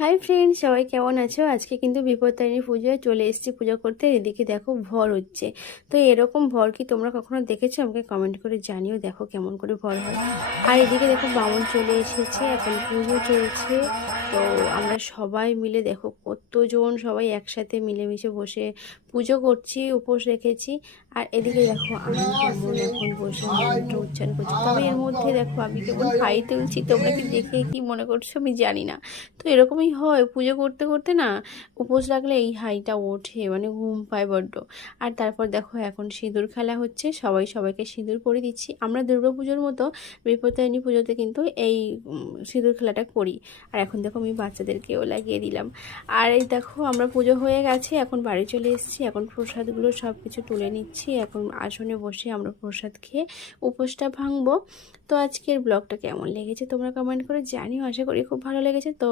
Hi friend, সবাই কেমন আছো? আজকে কিন্তু বিপত্তারিণী পুজোয় চলে এসেছি পুজো করতে। এদিকে দেখো ভর হচ্ছে। তো এরকম ভর কি তোমরা কখনো দেখেছো? আমাকে কমেন্ট করে জানিও, দেখো কেমন করে ভর হয়। আর এদিকে দেখো বামুন চলে এসেছে, এখন পুজো চলছে। তো আমরা সবাই মিলে দেখো কতজন সবাই একসাথে মিলেমিশে বসে পুজো করছি, উপোস রেখেছি। আর এদিকে দেখো আমি কেমন এখন বসে মন্ত্র উচ্চারণ করছি। তবে এর মধ্যে দেখো আমি কেমন হাই তুলছি, তোমরা কি দেখে কি মনে করছো আমি জানি না। তো এরকমই হয়, পুজো করতে করতে না উপোস রাখলে এই হাইটা ওঠে, মানে ঘুম পায় বড্ড। আর তারপর দেখো এখন সিঁদুর খেলা হচ্ছে, সবাই সবাইকে সিঁদুর পরে দিচ্ছি। আমরা দুর্গাপুজোর মতো বিপত্তারিণী পুজোতে কিন্তু এই সিঁদুর খেলাটা করি। আর এখন দেখো আমি বাচ্চাদেরকেও লাগিয়ে দিলাম। আর এই দেখো আমরা পুজো হয়ে গেছে, এখন বাড়ি চলে এসেছি। এখন প্রসাদগুলো সব কিছু তুলে নিচ্ছি, এখন আসনে বসে আমরা প্রসাদ খেয়ে উপোসটা ভাঙবো। তো আজকের ব্লগটা কেমন লেগেছে তোমরা কমেন্ট করে জানিও, আশা করি খুব ভালো লেগেছে। তো